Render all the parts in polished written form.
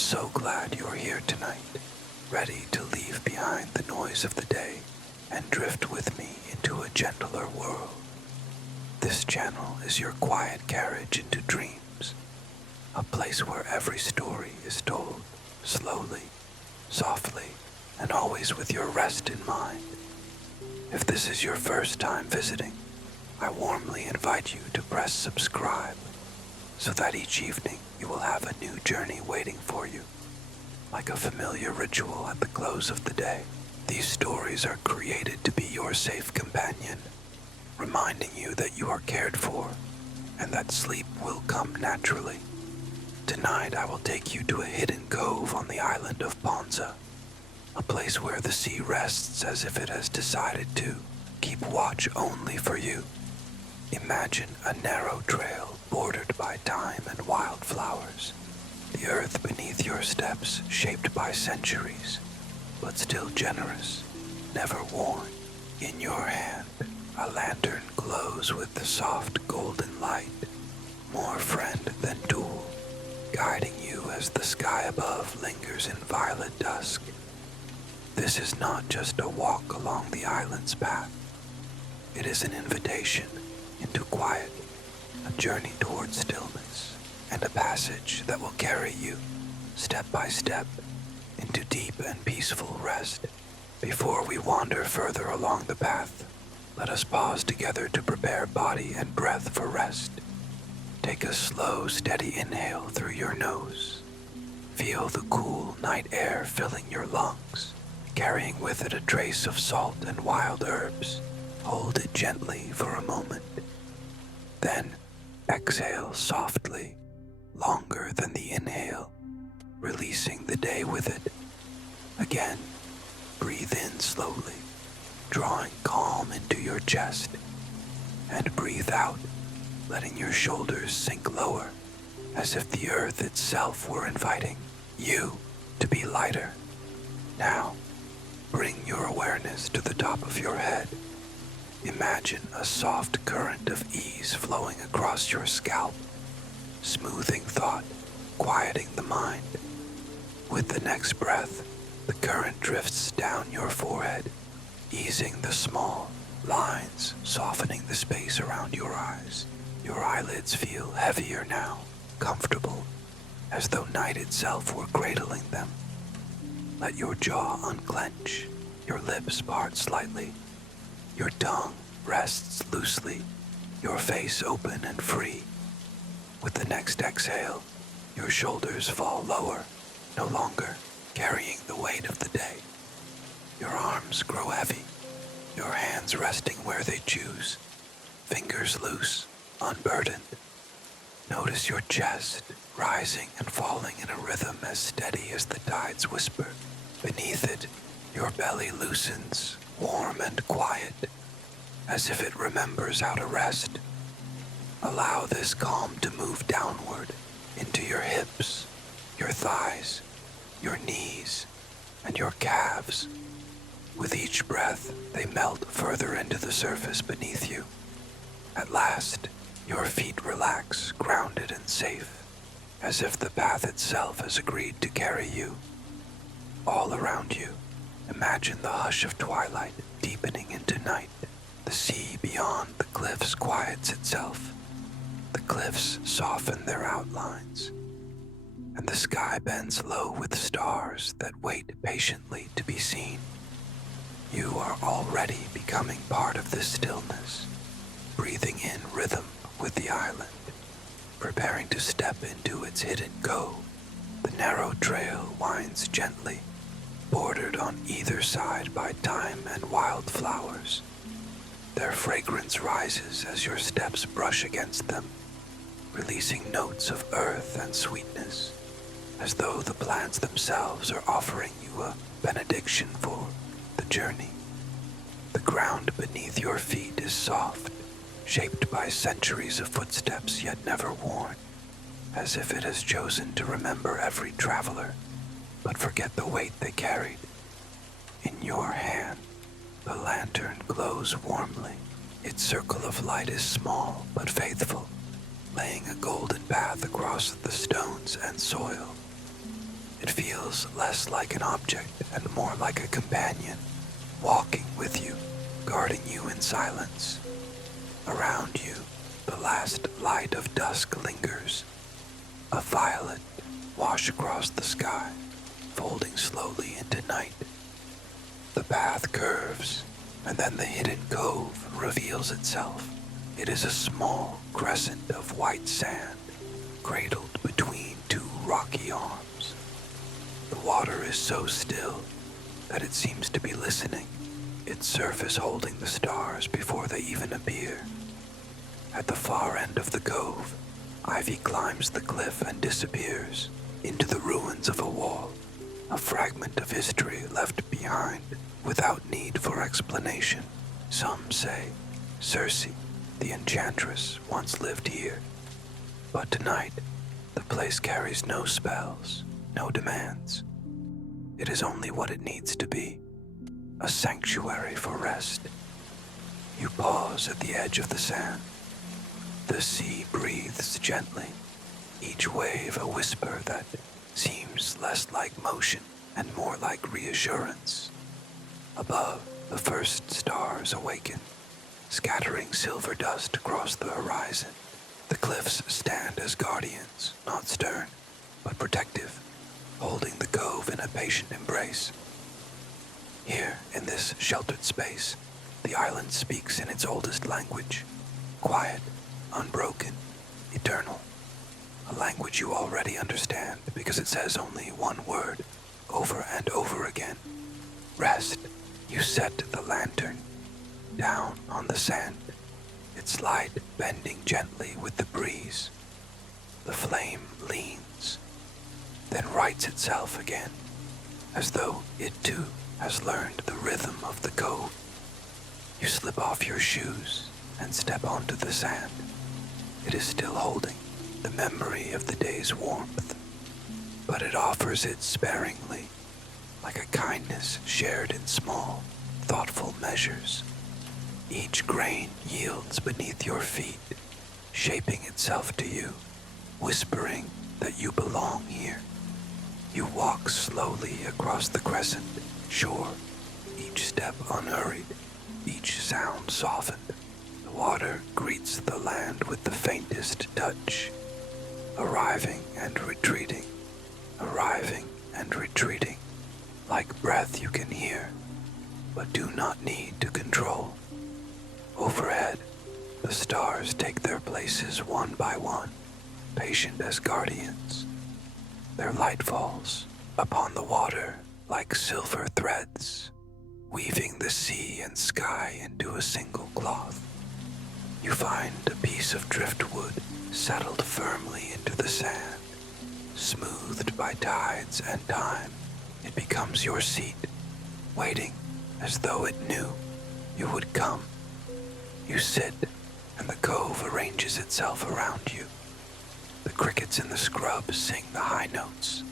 so glad you're here tonight, ready to leave behind the noise of the day and drift with me into a gentler world. This channel is your quiet carriage into dreams, a place where every story is told slowly, softly, and always with your rest in mind. If this is your first time visiting, I warmly invite you to press subscribe so that each evening you will have a new journey waiting for you. Like a familiar ritual at the close of the day, these stories are created to be your safe companion, reminding you that you are cared for and that sleep will come naturally. Tonight I will take you to a hidden cove on the island of Ponza, a place where the sea rests as if it has decided to keep watch only for you. Imagine a narrow trail bordered by thyme and wildflowers, the earth beneath your steps shaped by centuries, but still generous, never worn. In your hand, a lantern glows with the soft golden light, more friend than tool, guiding you as the sky above lingers in violet dusk. This is not just a walk along the island's path. It is an invitation into quiet, a journey toward stillness, and a passage that will carry you, step by step, into deep and peaceful rest. Before we wander further along the path, let us pause together to prepare body and breath for rest. Take a slow, steady inhale through your nose. Feel the cool night air filling your lungs, carrying with it a trace of salt and wild herbs. Hold it gently for a moment. Then exhale softly, longer than the inhale, releasing the day with it. Again, breathe in slowly, drawing calm into your chest, and breathe out, letting your shoulders sink lower, as if the earth itself were inviting you to be lighter. Now, bring your awareness to the top of your head. Imagine a soft current of ease flowing across your scalp, smoothing thought, quieting the mind. With the next breath, the current drifts down your forehead, easing the small lines, softening the space around your eyes. Your eyelids feel heavier now, comfortable, as though night itself were cradling them. Let your jaw unclench, your lips part slightly. Your tongue rests loosely, your face open and free. With the next exhale, your shoulders fall lower, no longer carrying the weight of the day. Your arms grow heavy, your hands resting where they choose, fingers loose, unburdened. Notice your chest rising and falling in a rhythm as steady as the tides whisper. Beneath it, your belly loosens, warm and quiet, as if it remembers how to rest. Allow this calm to move downward into your hips, your thighs, your knees, and your calves. With each breath, they melt further into the surface beneath you. At last, your feet relax, grounded and safe, as if the path itself has agreed to carry you. All around you, imagine the hush of twilight deepening into night. The sea beyond the cliffs quiets itself. The cliffs soften their outlines, and the sky bends low with stars that wait patiently to be seen. You are already becoming part of this stillness, breathing in rhythm with the island, preparing to step into its hidden cove. The narrow trail winds gently, bordered on either side by thyme and wildflowers. Their fragrance rises as your steps brush against them, releasing notes of earth and sweetness, as though the plants themselves are offering you a benediction for the journey. The ground beneath your feet is soft, shaped by centuries of footsteps yet never worn, as if it has chosen to remember every traveler, but forget the weight they carried. In your hand, the lantern glows warmly. Its circle of light is small but faithful, laying a golden path across the stones and soil. It feels less like an object and more like a companion, walking with you, guarding you in silence. Around you, the last light of dusk lingers. A violet wash across the sky, folding slowly into night. The path curves, and then the hidden cove reveals itself. It is a small crescent of white sand, cradled between two rocky arms. The water is so still that it seems to be listening, its surface holding the stars before they even appear. At the far end of the cove, ivy climbs the cliff and disappears into the ruins of a wall, a fragment of history left behind without need for explanation. Some say Circe, the enchantress, once lived here. But tonight, the place carries no spells, no demands. It is only what it needs to be, a sanctuary for rest. You pause at the edge of the sand. The sea breathes gently, each wave a whisper that seems less like motion and more like reassurance. Above, the first stars awaken, scattering silver dust across the horizon. The cliffs stand as guardians, not stern, but protective, holding the cove in a patient embrace. Here, in this sheltered space, the island speaks in its oldest language, quiet, unbroken, eternal. A language you already understand because it says only one word, over and over again. Rest. You set the lantern down on the sand, its light bending gently with the breeze. The flame leans, then rights itself again, as though it too has learned the rhythm of the cove. You slip off your shoes and step onto the sand. It is still holding the memory of the day's warmth, but it offers it sparingly, like a kindness shared in small, thoughtful measures. Each grain yields beneath your feet, shaping itself to you, whispering that you belong here. You walk slowly across the crescent, sure, each step unhurried, each sound softened. The water greets the land with the faintest touch, arriving and retreating, like breath you can hear, but do not need to control. Overhead, the stars take their places one by one, patient as guardians. Their light falls upon the water like silver threads, weaving the sea and sky into a single cloth. You find a piece of driftwood settled firmly into the sand, smoothed by tides and time. It becomes your seat, waiting as though it knew you would come. You sit, and the cove arranges itself around you. The crickets in the scrub sing the high notes.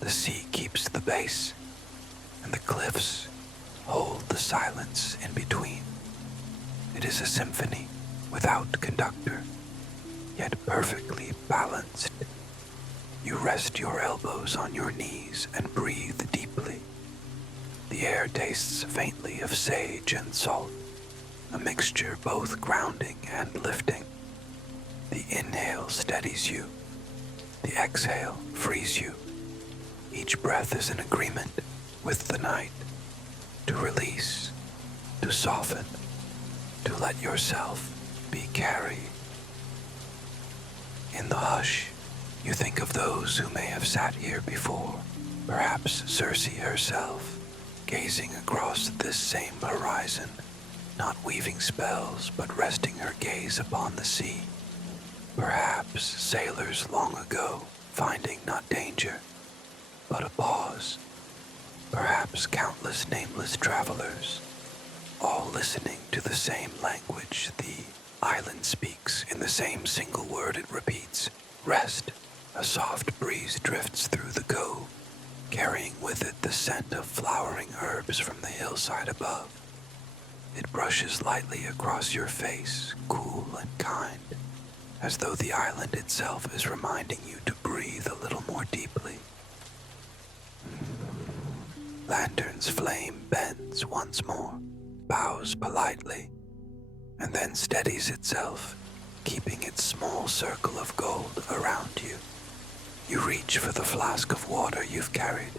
The sea keeps the bass, and the cliffs hold the silence in between. It is a symphony without conductor, yet perfectly balanced. You rest your elbows on your knees and breathe deeply. The air tastes faintly of sage and salt, a mixture both grounding and lifting. The inhale steadies you. The exhale frees you. Each breath is an agreement with the night, to release, to soften, to let yourself be carried. In the hush, you think of those who may have sat here before, perhaps Circe herself, gazing across this same horizon, not weaving spells, but resting her gaze upon the sea. Perhaps sailors long ago, finding not danger, but a pause. Perhaps countless nameless travelers, all listening to the same language the island speaks in the same single word it repeats, rest. A soft breeze drifts through the cove, carrying with it the scent of flowering herbs from the hillside above. It brushes lightly across your face, cool and kind, as though the island itself is reminding you to breathe a little more deeply. lantern's flame bends once more, bows politely, and then steadies itself, keeping its small circle of gold around you. You reach for the flask of water you've carried,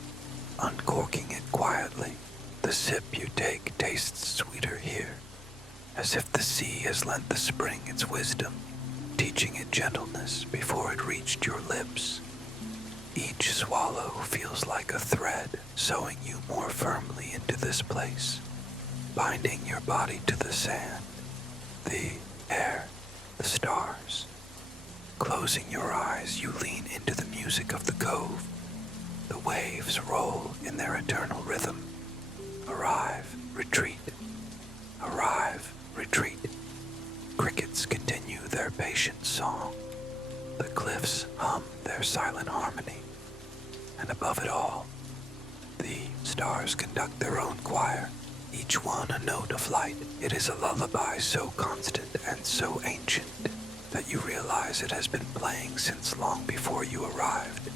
uncorking it quietly. The sip you take tastes sweeter here, as if the sea has lent the spring its wisdom, teaching it gentleness before it reached your lips. Each swallow feels like a thread sewing you more firmly into this place, binding your body to the sand, the air, the stars. Closing your eyes, you lean into the music of the cove. The waves roll in their eternal rhythm. Arrive, retreat. Arrive, retreat. Crickets continue their patient song. The cliffs hum their silent harmony. And above it all, the stars conduct their own choir, each one a note of light. It is a lullaby so constant and so ancient that you realize it has been playing since long before you arrived,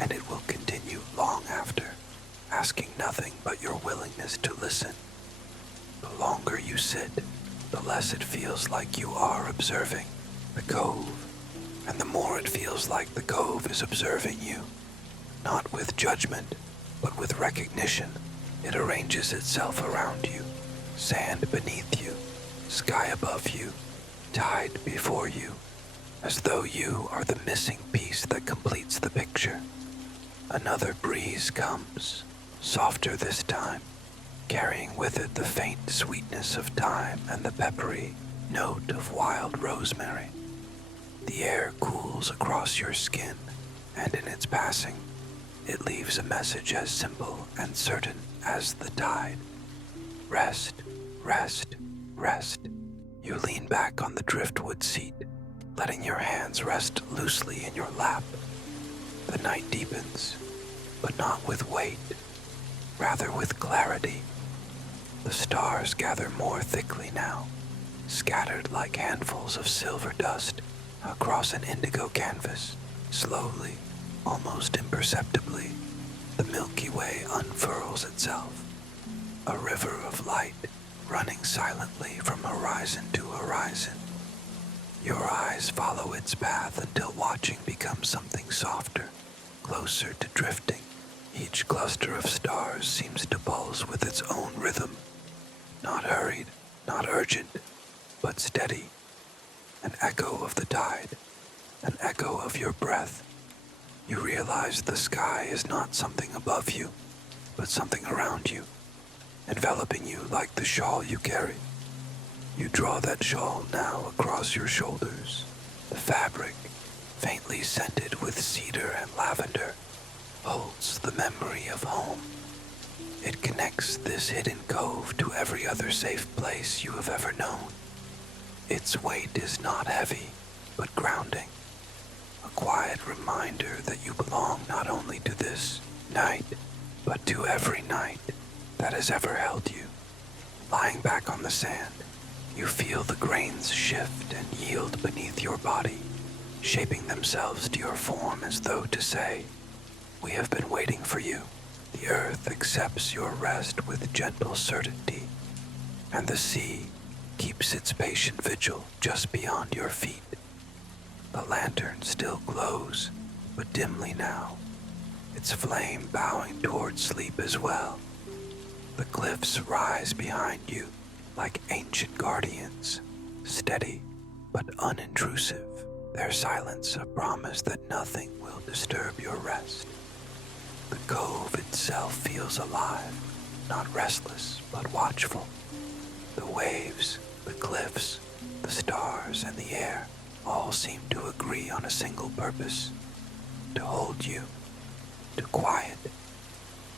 and it will continue long after, asking nothing but your willingness to listen. The longer you sit, the less it feels like you are observing the cove, and the more it feels like the cove is observing you, not with judgment, but with recognition. It arranges itself around you, sand beneath you, sky above you, tide before you, as though you are the missing piece that completes the picture. Another breeze comes, softer this time, carrying with it the faint sweetness of thyme and the peppery note of wild rosemary. The air cools across your skin, and in its passing, it leaves a message as simple and certain as the tide. Rest, rest, rest. You lean back on the driftwood seat, letting your hands rest loosely in your lap. The night deepens, but not with weight, rather with clarity. The stars gather more thickly now, scattered like handfuls of silver dust across an indigo canvas. Slowly, almost imperceptibly, the Milky Way unfurls itself, a river of light running silently from horizon to horizon. Your eyes follow its path until watching becomes something softer, closer to drifting. Each cluster of stars seems to pulse with its own rhythm, not hurried, not urgent, but steady. An echo of the tide, an echo of your breath. You realize the sky is not something above you, but something around you, enveloping you like the shawl you carry. You draw that shawl now across your shoulders. The fabric, faintly scented with cedar and lavender, holds the memory of home. It connects this hidden cove to every other safe place you have ever known. Its weight is not heavy, but grounding. A quiet reminder that you belong not only to this night, but to every night that has ever held you. Lying back on the sand, you feel the grains shift and yield beneath your body, shaping themselves to your form as though to say, "We have been waiting for you." The earth accepts your rest with gentle certainty, and the sea keeps its patient vigil just beyond your feet. The lantern still glows, but dimly now, its flame bowing toward sleep as well. The cliffs rise behind you like ancient guardians, steady but unintrusive, their silence a promise that nothing will disturb your rest. The cove itself feels alive, not restless but watchful. The waves, the cliffs, the stars, and the air all seem to agree on a single purpose: to hold you, to quiet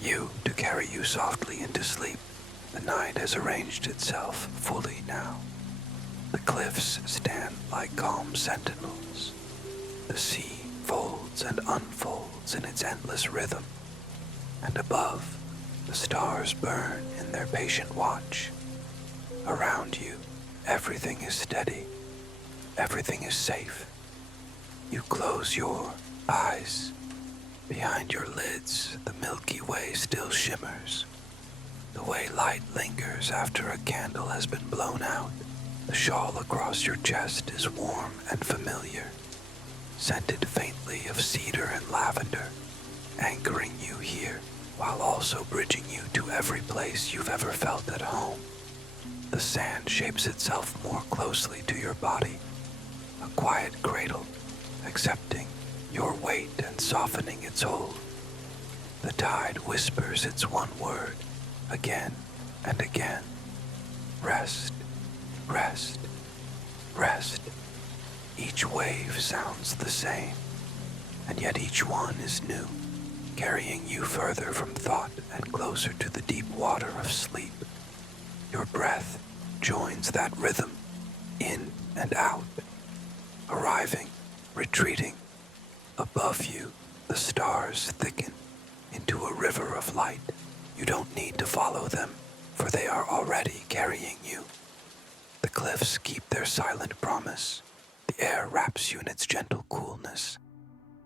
you, to carry you softly into sleep. The night has arranged itself fully now. The cliffs stand like calm sentinels. The sea folds and unfolds in its endless rhythm, and above, the stars burn in their patient watch. Around you, everything is steady. Everything is safe. You close your eyes, Behind your lids, the Milky Way still shimmers. The way light lingers after a candle has been blown out. The shawl across your chest is warm and familiar, scented faintly of cedar and lavender, anchoring you here while also bridging you to every place you've ever felt at home. The sand shapes itself more closely to your body, a quiet cradle, accepting your weight and softening its hold. The tide whispers its one word, again and again. Rest, rest, rest. Each wave sounds the same, and yet each one is new, carrying you further from thought and closer to the deep water of sleep. Your breath joins that rhythm, in and out, arriving, retreating. Above you, the stars thicken into a river of light. You don't need to follow them, for they are already carrying you. The cliffs keep their silent promise. The air wraps you in its gentle coolness,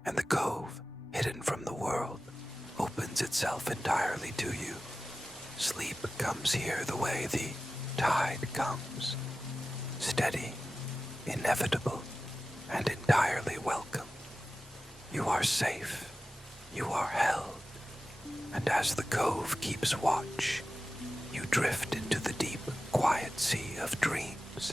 and the cove, hidden from the world, opens itself entirely to you. Sleep comes here the way the tide comes, steady, inevitable, and entirely welcome. You are safe, you are held, and as the cove keeps watch, you drift into the deep, quiet sea of dreams.